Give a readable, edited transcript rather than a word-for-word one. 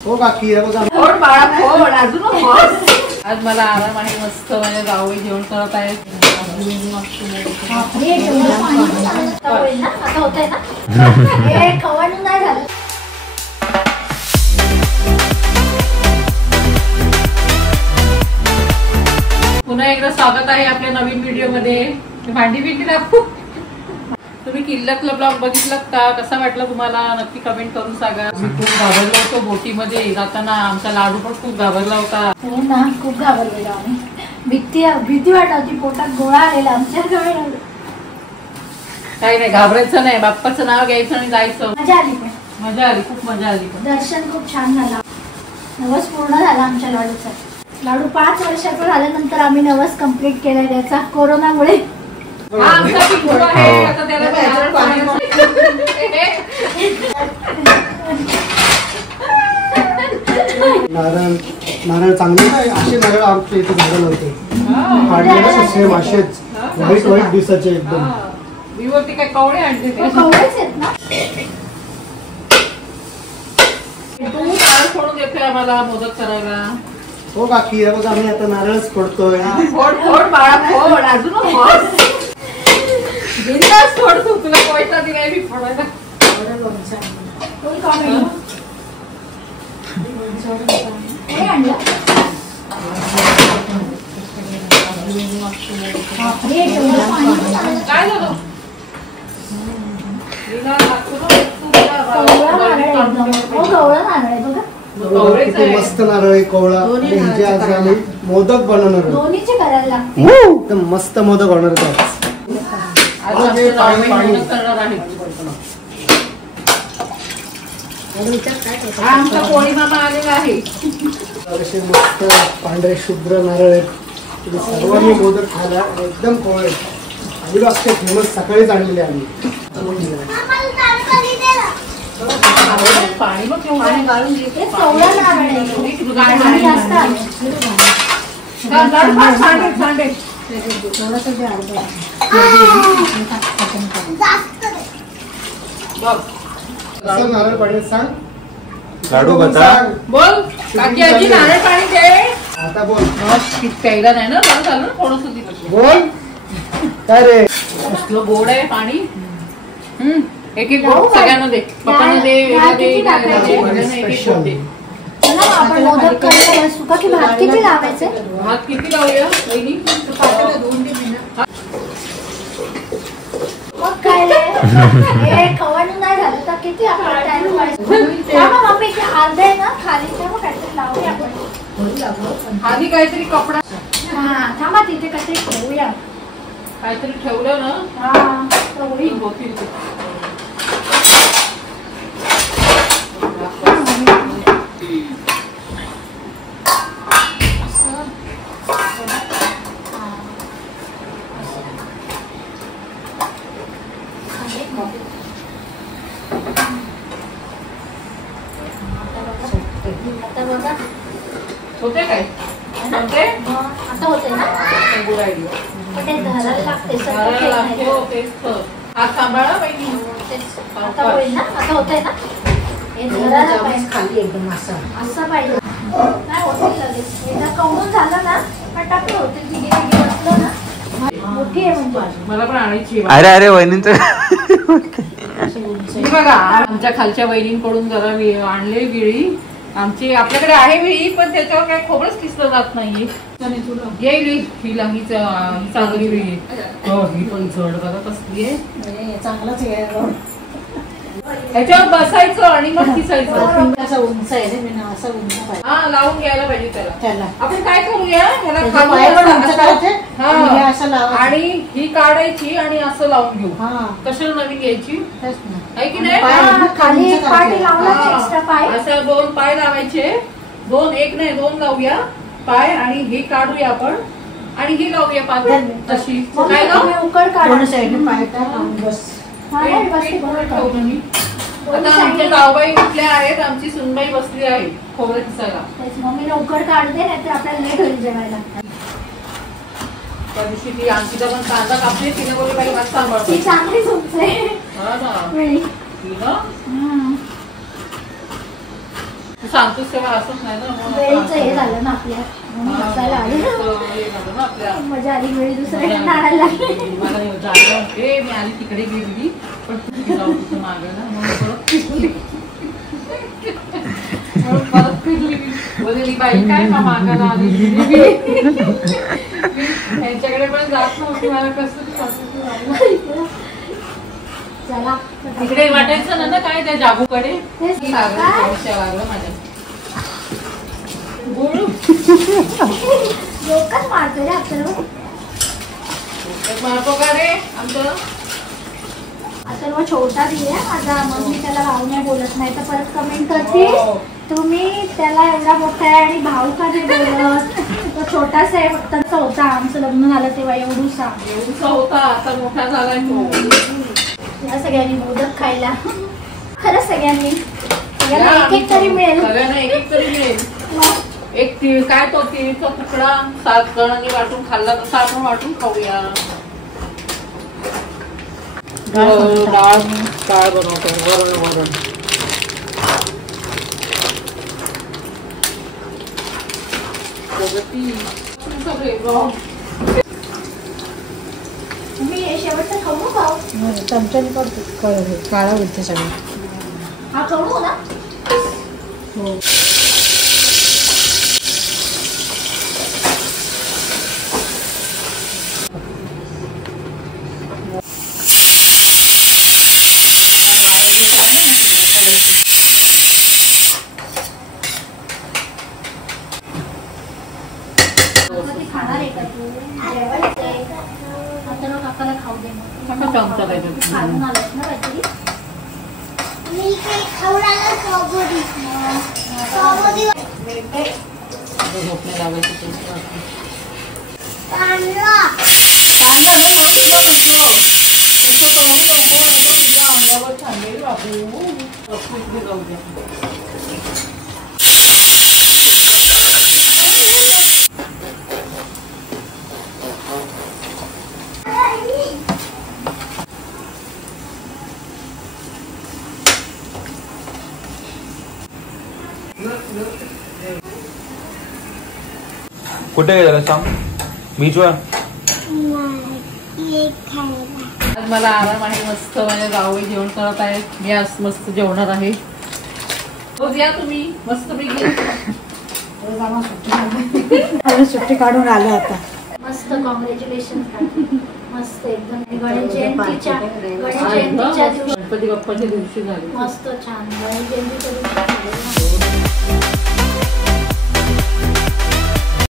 हो काकी फोड बाळा फोड अजून फोड. आज मला आराम आहे मस्त म्हणजे जावई जेवण करत आहे. पुन्हा एकदा स्वागत आहे आपल्या नवीन व्हिडिओ मध्ये. भांडी बिंडी दाखवू. तुम्ही किल्लतला ब्लॉग बघितलात का? कसा वाटला तुम्हाला नक्की कमेंट करून सांगा. मी खूप घाबरलो होतो बोटीमध्ये जाताना. आमचा लाडू पण खूप घाबरला होता. हो ना, खूप घाबरलेलो आम्ही. भीती वाटत होती. पोटात गोळा आलेला आमच्या. काही नाही, घाबरायचं नाही. बाप्पाचं नाव घ्यायचं आणि जायचं. मजा आली. मजा आली, खूप मजा आली. दर्शन खूप छान झालं. नवस पूर्ण झाला आमच्या लाडूचा. लाडू 5 वर्षाचा झाल्यानंतर आम्ही नवस कंप्लीट केलाय त्याचा कोरोनामुळे. नारळ चांगले नाही असे नारळ आमच्या इथे झाडं नव्हते. काढलेले सेम असेच वाईट वाईट दिसायचे एकदम. विवरती काय कवळे आणते ते? कवळेच आहेत ना. तू नारळ फोडून देते आम्हाला मोदक करायला. हो काकी आम्ही आता नारळच फोडतोय. फोड फोड बाळा फोड अजून फोड. बिंदास फोड. तू तुला पैसा दिलाय मी फोडायला. काय झालं? मस्त नारळ आहे कवळा. त्यांचे आज आम्ही मोदक बनवणार आहोत. एकदम मस्त मोदक होणार आहेत. आमचा कोळी मामा आलेला आहे. असे मस्त पांढरे शुभ्र नारळ आहेत. तुम्ही सर्वांनी मोदक खायला एकदम कोवळे आहेत. आम्ही अक्षय फेमस सकाळीच आणलेले आम्ही. पाणी मग काढून नारळ पाणी सांग. लाडू बता. बोल काकी आजी नारळ पाणी दे. आता बोल. प्यायला नाही ना बरं झालं थोडस. बोल काय रे? कसलं गोड आहे पाणी. एक एक गोड सगळ्यांना दे. पप्पांना दे. आपण मोदक करायला बसू का? की भात किती लावायचे? भात किती लावूया वहिनी? मग काय रे? खवण नाही झालं तर किती आपण टाइम पाहिजे. मम्मी अर्धे ना खाली मग काहीतरी लावूया आपण. आधी काहीतरी कपडा. हा थांबा तिथे काहीतरी ठेवूया. काहीतरी ठेवलं ना. हा तेवढी होतील. आता बघा होते काय? होते आता होते ना. Good idea. ते धरायला लागते. हात सांभाळा बहिणी. आता होईल ना. आता होतंय ना. हे धरायला पाहिजे खाली एकदम असं पाहिजे. नाही होतील लगेच. एकदा कवळून झालं ना पटापट होतील. तिघी बसलं ना. मोठी आहे म्हणजे. मला पण आणायची. अरे वहिनींचं बघा आमच्या खालच्या वहिनींकडून जरा आणले विळी. आमची आपल्याकडे आहे विळी पण त्याच्यावर काय खोबरच किसलं जात नाहीये. येईल ही चांगली विळी. ही पण जड बघा कसली आहे. चांगलंच आहे. ह्याच्यावर बसायचं आणि मग किसायचं. असं उंच आहे रे. असं उंच पाहिजे. हा लावून घ्यायला पाहिजे त्याला. आपण काय करूया ह्याला आणि ही काढायची आणि असं लावून घेऊ. कशाला नवीन घ्यायची आहे की नाही? असं 2 पाय लावायचे. 2 एक नाही 2 लावूया पाय आणि हे काढूया आपण आणि ही लावूया पाय तशी. काय आता आमच्या जाऊबाई उठल्या आहेत. आमची सुनबाई बसली आहे खोबरं किसायला. मम्मी लवकर काढते नाही तर आपल्याला लेट होईल जेवायला. त्या दिवशी ती आमची पण कांदा कापली. तिने बोलली बाई वाट सांभाळते. चांगली झोपते. सांगतोस तेव्हा असंच नाही ना मग वेळीचं हे झालं ना आपल्या म्हणून हसायला आलं. हे झालं ना आपल्या मजा आली वेळी दुसऱ्याकडे आणायला लागली. मला जायला हे मी आली तिकडे गेली पण तुम्ही जाऊ तिथं मागं ना म्हणून परत फिरली परत फिरली बोलली बाई काय का मागायला आली यांच्याकडे पण जात नव्हती मला कसं चला तिकडे वाटायचं ना काय त्या जागूकडे तेच लागलं माझ्या गोळू लोकच मारतो रे आपल्याला. मारतो का रे आमचं आता मग छोटा दिले माझा मग मी त्याला भाऊ नाही बोलत नाही तर परत कमेंट करतील तुम्ही त्याला एवढा मोठा आहे आणि भाऊ का नाही बोलत. तो छोटासा आहे फक्त तसा होता आमचं लग्न झालं तेव्हा एवढूसा होता आता मोठा झालाय तो. या सगळ्यांनी मोदक खायला खरंच सगळ्यांनी एक एक तरी मिळेल. सगळ्यांना एक एक तरी मिळेल. एक तीळ काय तो तीळचा तुकडा 7 जणांनी वाटून खाल्ला तसा आपण वाटून खाऊया. डाळ बनवतो वरण मी हे शेवटचं खाऊ ना खाऊ चमच्याने काळा होते सगळं. हा खाऊ ना. हो खाणार आहे का तू जेवायचंय आता मग काकाला खाऊ दे मग खाऊन आलास ना काहीतरी. मी काही खावडाला स्ट्रॉबेरी तांदळा अंगावर छानलेली बापू जाऊ द्या. कुठे गेला सांग बीच वर. आज मला आराम आहे मस्त माझ्या जावई जेवण करत आहे मी आज मस्त जेवणार आहे. रोज या तुम्ही मस्त पैकी सुट्टी काढून आलो आता. मस्त कॉंग्रॅच्युलेशन मस्त एकदम गणेश जयंतीच्या दिवशी गणपती बाप्पाच्या दिवशी झाली मस्त छान गणेश जयंतीच्या दिवशी